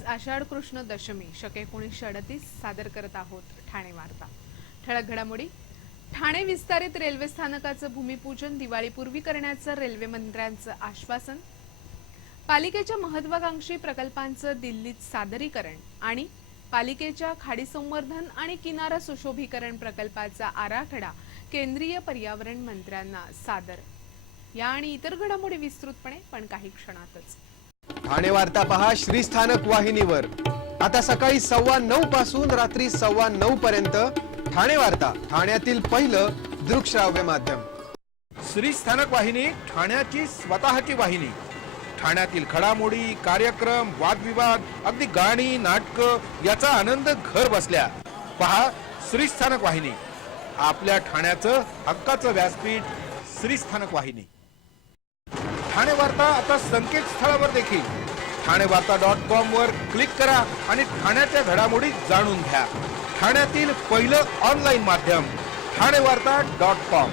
आज आषाढ कृष्ण दशमी शके 1938 सादर करत आहोत ठाणे वार्ता। ठळक घडामोडी। ठाणे विस्तारित रेल्वे स्थानकाचं भूमिपूजन दिवाळीपूर्वी करण्याचं रेल्वे मंत्र्यांचं आश्वासन। पालिकेच्या महत्त्वाकांक्षी प्रकल्पांचं दिल्लीत सादरीकरण आणि पालिकेच्या खाडी संवर्धन आणि किनारा सुशोभीकरण प्रकल्पाचा आराखडा केंद्रीय पर्यावरण मंत्र्यांना सादर। या आणि इतर घडामोडी विस्तृतपणे पण काही क्षणातच। ठाणे वार्ता पहा श्रीस्थानक वाहिनीवर। आता सकाळी 9:15 पासून रात्री 9:15 पर्यंत ठाणे वार्ता, ठाण्यातील पहिलं दृकश्राव्य माध्यम। श्रीस्थानक वाहिनी ठाण्याची स्वतःची वाहिनी। ठाण्यातील घडामोडी, कार्यक्रम, वादविवाद, अगदी गाणी, नाटक याचा आनंद घर बसल्या पहा श्रीस्थानक वाहिनी। आपल्या ठाण्याचं हक्काचं व्यासपीठ श्रीस्थानक वाहिनी। ठाणे वार्ता आता संकेतस्थळावर देखील ठाणेवार्ता.com वर क्लिक करा आणि ठाण्याच्या घडामोडी जाणून घ्या। ठाण्यातील पहिलं ऑनलाईन माध्यम ठाणेवार्ता.com।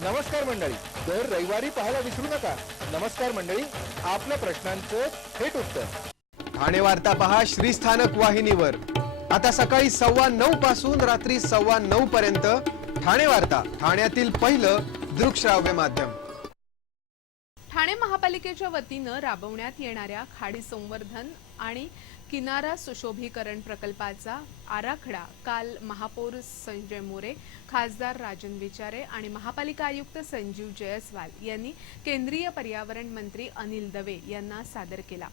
नमस्कार मंडळी, दर रविवारी पाहायला विसरू नका। नमस्कार मंडळी, आपल्या प्रश्नांचं थेट उत्तर। ठाणे वार्ता पहा श्रीस्थानक वाहिनीवर। आता सकाळी 9:15 पासून रात्री 9:15 पर्यंत ठाणे वार्ता, ठाण्यातील पहिलं दृकश्राव्य माध्यम। ठाणे महापालिकेच्या वतीनं राबवण्यात येणाऱ्या खाडी संवर्धन आणि किनारा सुशोभीकरण प्रकल्पाचा आराखडा काल महापौर संजय मोरे, खासदार राजन विचारे आणि महापालिका आयुक्त संजीव जयस्वाल यांनी केंद्रीय पर्यावरण मंत्री अनिल दवे यांना सादर केला।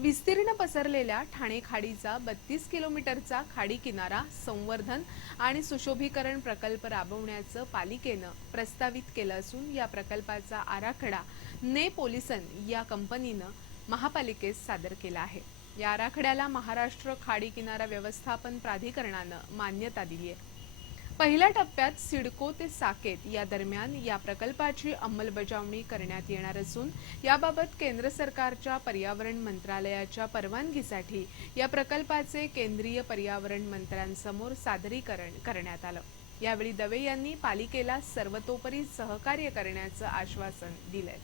विस्तीर्ण पसरलेल्या ठाणे खाडीचा 32 किलोमीटरचा खाडी किनारा संवर्धन आणि सुशोभीकरण प्रकल्प राबवण्याचं पालिकेनं प्रस्तावित केलं असून या प्रकल्पाचा आराखडा ने पोलिसन या कंपनीनं महापालिकेस सादर केला आहे। या आराखड्याला महाराष्ट्र खाडी किनारा व्यवस्थापन प्राधिकरणानं मान्यता दिली आहे। पहिल्या टप्प्यात सिडको ते साकेत या दरम्यान या प्रकल्पाची अंमलबजावणी करण्यात येणार असून याबाबत केंद्र सरकारच्या पर्यावरण मंत्रालयाच्या परवानगीसाठी या प्रकल्पाचे केंद्रीय पर्यावरण मंत्र्यांसमोर सादरीकरण करण्यात आलं। यावेळी दवे यांनी पालिकेला सर्वतोपरी सहकार्य करण्याचं आश्वासन दिलंय।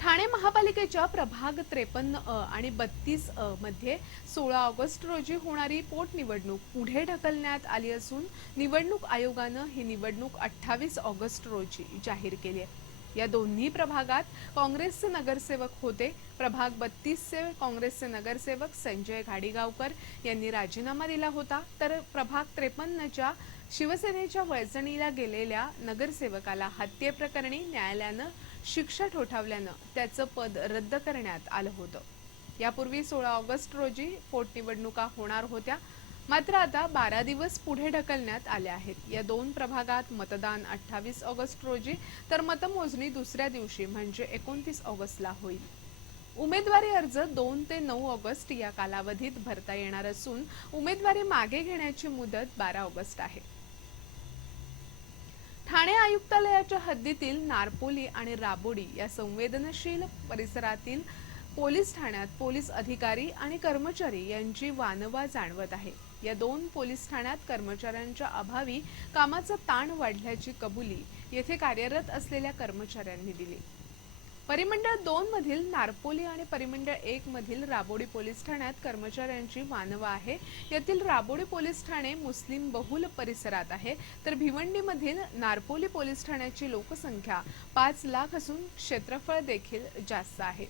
ठाणे महापालिकेच्या प्रभाग 53 आणि 32 मध्ये 16 ऑगस्ट रोजी होणारी पोटनिवडणूक पुढे ढकलण्यात आली असून निवडणूक आयोगानं ही निवडणूक 28 ऑगस्ट रोजी जाहीर केली आहे। या दोन्ही प्रभागात काँग्रेसचे नगरसेवक होते। प्रभाग 32 चे काँग्रेसचे नगरसेवक संजय घाडीगावकर यांनी राजीनामा दिला होता, तर प्रभाग 53च्या शिवसेनेच्या वळचणीला गेलेल्या नगरसेवकाला हत्येप्रकरणी न्यायालयानं शिक्षा ठोठावल्यानं त्याचं पद रद्द करण्यात आलं होतं। यापूर्वी 16 ऑगस्ट रोजी पोटनिवडणुका होणार होत्या, मात्र आता 12 दिवस पुढे ढकलण्यात आल्या आहेत। या दोन प्रभागात मतदान 28 ऑगस्ट रोजी तर मतमोजणी दुसऱ्या दिवशी म्हणजे 29 ऑगस्टला होईल। उमेदवारी अर्ज 2 ते 9 ऑगस्ट या कालावधीत भरता येणार असून उमेदवारी मागे घेण्याची मुदत 12 ऑगस्ट आहे। ठाणे आयुक्तालयाच्या हद्दीतील नारपोली आणि राबोडी या संवेदनशील परिसरातील पोलीस ठाण्यात पोलीस अधिकारी आणि कर्मचारी यांची वानवा जाणवत आहे। या दोन पोलीस ठाण्यात कर्मचाऱ्यांच्या अभावी कामाचा ताण वाढल्याची कबुली येथे कार्यरत असलेल्या कर्मचाऱ्यांनी दिली। परिमंडळ 2 मधील नारपोली आणि परिमंडळ 1 मधील राबोडी पोलीस ठाण्यात कर्मचाऱ्यांची वानवा आहे। यातील राबोडी पोलीस ठाणे मुस्लिम बहुल परिसरात आहे, तर भिवंडीमधील नारपोली पोलीस ठाण्याची लोकसंख्या 5 लाख असून क्षेत्रफळ देखील जास्त आहे।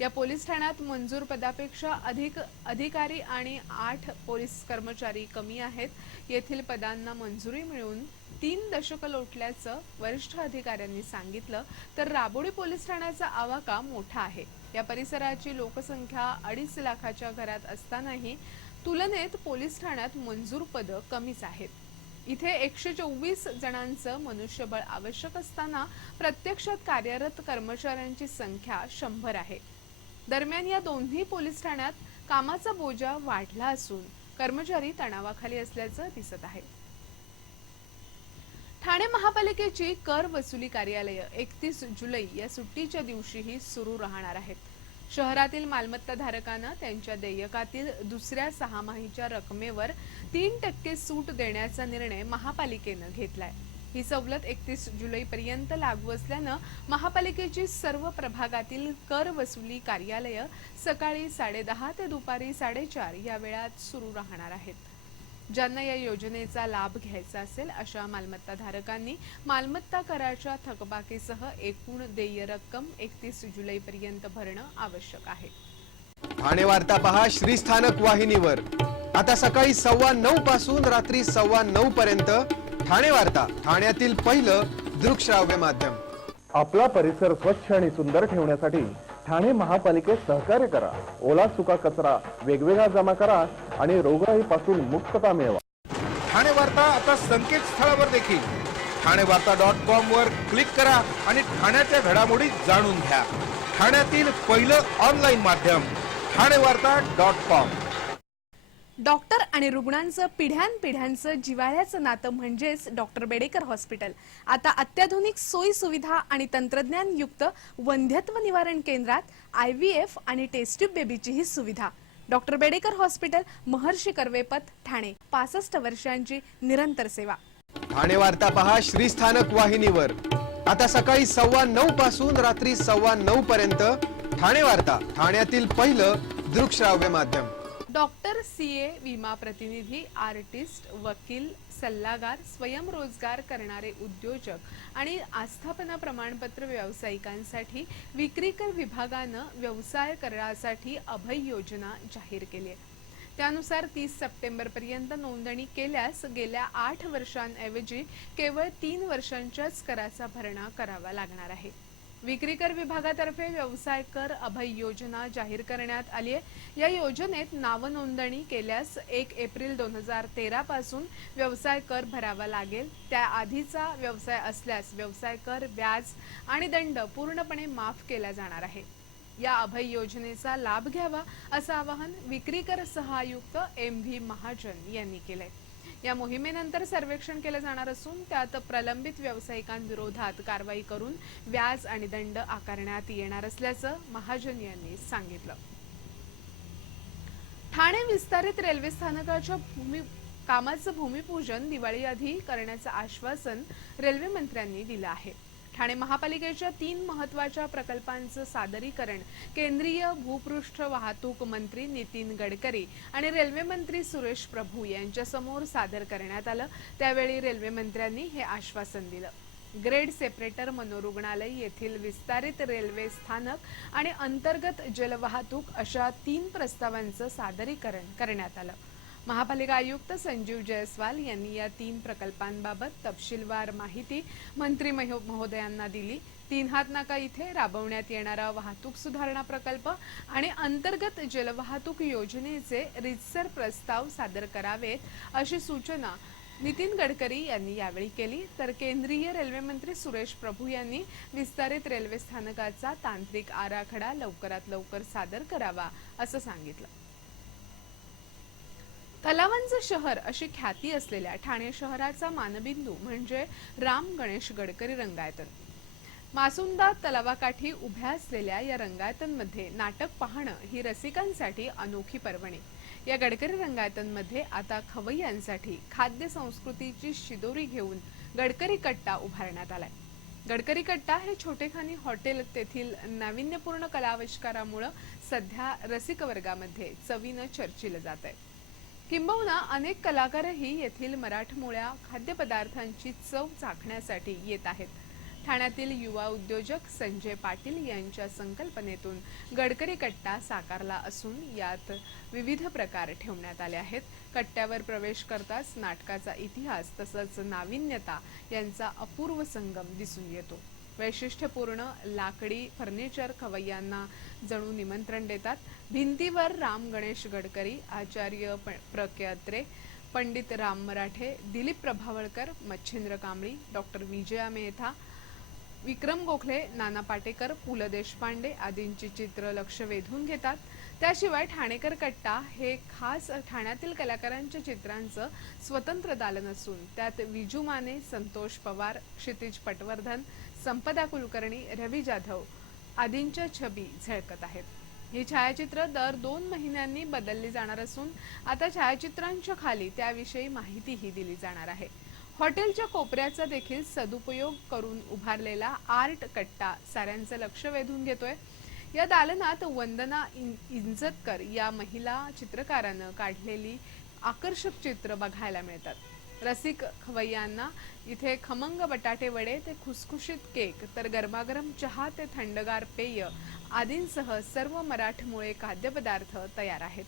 या पोलीस ठाण्यात मंजूर पदापेक्षा अधिक अधिकारी आणि 8 पोलीस कर्मचारी कमी आहेत। येथील पदांना मंजुरी मिळून 3 दशक लोटल्याचं वरिष्ठ अधिकाऱ्यांनी सांगितलं, तर राबोडी पोलीस ठाण्याचा आवाका मोठा आहे। या परिसराची लोकसंख्या 2.5 लाखाच्या घरात असतानाही तुलनेत पोलीस ठाण्यात मंजूर पदं कमीच आहेत। इथे 124 जणांचं मनुष्यबळ आवश्यक असताना प्रत्यक्षात कार्यरत कर्मचाऱ्यांची संख्या 100 आहे। दरम्यान या दोन्ही पोलीस ठाण्यात कामाचा बोजा वाढला असून कर्मचारी तणावाखाली असल्याचं दिसत आहे। ठाणे महापालिकेची कर वसुली कार्यालय 31 जुलै या सुट्टीच्या दिवशीही सुरू राहणार आहेत। शहरातील मालमत्ता धारकांना त्यांच्या देयकातील दुसऱ्या 6 माहीच्या रकमेवर 3% सूट देण्याचा निर्णय महापालिकेनं घेतलाय। ही सवलत 31 जुलैपर्यंत लागू असल्यानं महापालिकेची सर्व प्रभागातील कर वसुली कार्यालय सकाळी 10:30 ते दुपारी 4:30 या वेळात सुरू राहणार आहेत. ज्यांना या योजनेचा लाभ घ्यायचा असेल अशा मालमत्ताधारकांनी मालमत्ता कराच्या थकबाकीसह एकूण देय रक्कम 31 जुलैपर्यंत भरणं आवश्यक आहे. ठाणे वार्ता पहा श्रीस्थानक वाहिनीवर. आता सकाळी 9:15 पासून रात्री 9:15 पर्यंत ठाणे वार्ता, ठाण्यातील पहिलं दृकश्राव्य माध्यम. आपला परिसर स्वच्छ आणि सुंदर ठेवण्यासाठी ठाणे महापालिकेत सहकार्य करा. ओला सुका कचरा वेगवेगळा जमा करा आणि रोगराईपासून मुक्तता मिळवा. ठाणे वार्ता आता संकेतस्थळावर देखील ठाणेवार्ता.com वर क्लिक करा आणि ठाण्याच्या घडामोडी जाणून घ्या. ठाण्यातील पहिलं ऑनलाईन माध्यम ठाणेवार्ता.com. डॉक्टर आणि रुग्णांचं पिढ्यानपिढ्यांचं जिव्हाळ्याचं नातं म्हणजेच डॉक्टर बेडेकर हॉस्पिटल. आता अत्याधुनिक सोयी सुविधा आणि तंत्रज्ञान युक्त वंध्यत्व निवारण केंद्रात IVF आणि टेस्ट ट्यूब बेबीचीही सुविधा. डॉक्टर बेडेकर हॉस्पिटल, महर्षी कर्वेपथ, ठाणे. 65 वर्षांची निरंतर सेवा. ठाणे वार्ता पहा श्रीस्थानक वाहिनीवर. आता सकाळी 9:15 पासून रात्री 9:15 पर्यंत ठाणे वार्ता, ठाण्यातील पहिलं दृकश्राव्य माध्यम. डॉक्टर, CA, विमा प्रतिनिधी, आर्टिस्ट, वकील, सल्लागार, स्वयंरोजगार करणारे उद्योजक आणि आस्थापना प्रमाणपत्र व्यावसायिकांसाठी विक्रीकर विभागानं व्यवसाय करासाठी अभय योजना जाहीर केली आहे. त्यानुसार 30 सप्टेंबर पर्यंत नोंदणी केल्यास गेल्या 8 वर्षांऐवजी केवळ 3 वर्षांच्याच कराचा भरणा करावा लागणार आहे. विक्रीकर विभागातर्फे व्यवसाय कर अभय योजना जाहीर करण्यात आली आहे. या योजनेत नाव नोंदणी केल्यास 1 एप्रिल 2013 पासून व्यवसाय कर भरावा लागेल. त्याआधीचा व्यवसाय असल्यास व्यवसाय कर, व्याज आणि दंड पूर्णपणे माफ केला जाणार आहे. या अभय योजनेचा लाभ घ्यावा असं आवाहन विक्रीकर सहआयुक्त MV महाजन यांनी केलंय. या मोहिमेनंतर सर्वेक्षण केलं जाणार असून त्यात प्रलंबित व्यावसायिकांविरोधात कारवाई करून व्याज आणि दंड आकारण्यात येणार असल्याचं महाजन यांनी सांगितलं. ठाणे विस्तारित रेल्वे स्थानकाच्या कामाचं भूमिपूजन दिवाळीआधी करण्याचं आश्वासन रेल्वे मंत्र्यांनी दिलं आहे. ठाणे महापालिकेच्या 3 महत्त्वाच्या प्रकल्पांचं सादरीकरण केंद्रीय भूपृष्ठ वाहतूक मंत्री नितीन गडकरी आणि रेल्वे मंत्री सुरेश प्रभू यांच्यासमोर सादर करण्यात आलं. त्यावेळी रेल्वे मंत्र्यांनी हे आश्वासन दिलं. ग्रेड सेपरेटर मनोरुग्णालय येथील विस्तारित रेल्वे स्थानक आणि अंतर्गत जलवाहतूक अशा 3 प्रस्तावांचं सादरीकरण करण्यात आलं. महापालिका आयुक्त संजीव जयस्वाल यांनी या 3 प्रकल्पांबाबत तपशीलवार माहिती मंत्री महोदयांना दिली. 3 हातनाका इथे राबवण्यात येणारा वाहतूक सुधारणा प्रकल्प आणि अंतर्गत जलवाहतूक योजनेचे रीतसर प्रस्ताव सादर करावेत अशी सूचना नितीन गडकरी यांनी यावेळी केली. तर केंद्रीय रेल्वे मंत्री सुरेश प्रभू यांनी विस्तारित रेल्वे स्थानकाचा तांत्रिक आराखडा लवकरात लवकर सादर करावा असं सांगितलं. तलावांचं शहर अशी ख्याती असलेल्या ठाणे शहराचा मानबिंदू म्हणजे राम गणेश गडकरी रंगायतन. मासुंदा तलावाकाठी उभ्या असलेल्या या रंगायतनमध्ये नाटक पाहणं ही रसिकांसाठी अनोखी पर्वणी. या गडकरी रंगायतनमध्ये आता खवय्यांसाठी खाद्य संस्कृतीची शिदोरी घेऊन गडकरी कट्टा उभारण्यात आलाय. गडकरी कट्टा हे छोटेखानी हॉटेल तेथील नाविन्यपूर्ण कलाविष्कारामुळे सध्या रसिक वर्गामध्ये चवीनं चर्चिलं जात आहे. किंबहुना अनेक कलाकारही येथील मराठमोळ्या खाद्यपदार्थांची चव चाखण्यासाठी येत आहेत. ठाण्यातील युवा उद्योजक संजय पाटील यांच्या संकल्पनेतून गडकरी कट्टा साकारला असून यात विविध प्रकार ठेवण्यात आले आहेत. कट्ट्यावर प्रवेश करताच नाटकाचा इतिहास तसंच नाविन्यता यांचा अपूर्व संगम दिसून येतो. वैशिष्ट्यपूर्ण लाकडी फर्निचर खवय्यांना जणू निमंत्रण देतात. भिंतीवर राम गणेश गडकरी, आचार्य प्रक्यात्रे, पंडित राम मराठे, दिलीप प्रभावळकर, मच्छिंद्र कांबळी, डॉक्टर विजया मेहता, विक्रम गोखले, नाना पाटेकर, पु ल देशपांडे आदींची चित्र लक्ष वेधून घेतात. त्याशिवाय ठाणेकर कट्टा हे खास ठाण्यातील कलाकारांच्या चित्रांचं स्वतंत्र दालन असून त्यात विजू माने, संतोष पवार, क्षितिज पटवर्धन, संपदा कुलकर्णी, रवी जाधव आदींच्या छबी झळकत आहेत. ही छायाचित्र दर 2 महिन्यांनी बदलली जाणार असून आता छायाचित्रांच्या खाली त्याविषयी माहितीही दिली जाणार आहे. हॉटेलच्या कोपऱ्याचा देखील सदुपयोग करून उभारलेला आर्ट कट्टा साऱ्यांचं लक्ष वेधून घेतोय। या दालनात वंदना इंजतकर या महिला चित्रकारानं काढलेली आकर्षक चित्र बघायला मिळतात। रसिक खवय्यांना इथे खमंग बटाटे वडे ते खुसखुशीत केक तर गरमागरम चहा ते थंडगार पेय आदींसह सर्व मराठमोळे खाद्यपदार्थ तयार आहेत।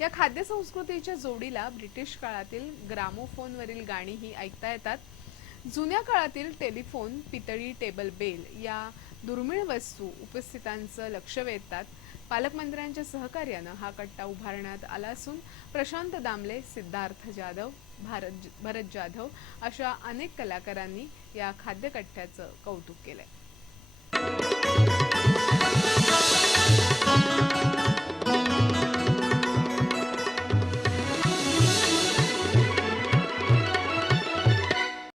या खाद्य संस्कृतीच्या जोडीला ब्रिटिश काळातील ग्रामोफोनवरील गाणीही ऐकता येतात। जुन्या काळातील टेलिफोन, पितळी टेबल बेल या दुर्मिळ वस्तू उपस्थितांचं लक्ष वेधतात। पालकमंत्र्यांच्या सहकार्यानं हा कट्टा उभारण्यात आला असून प्रशांत दामले, सिद्धार्थ जाधव, भरत जाधव अशा अनेक कलाकारांनी या खाद्य कट्ट्याचं कौतुक केलंय।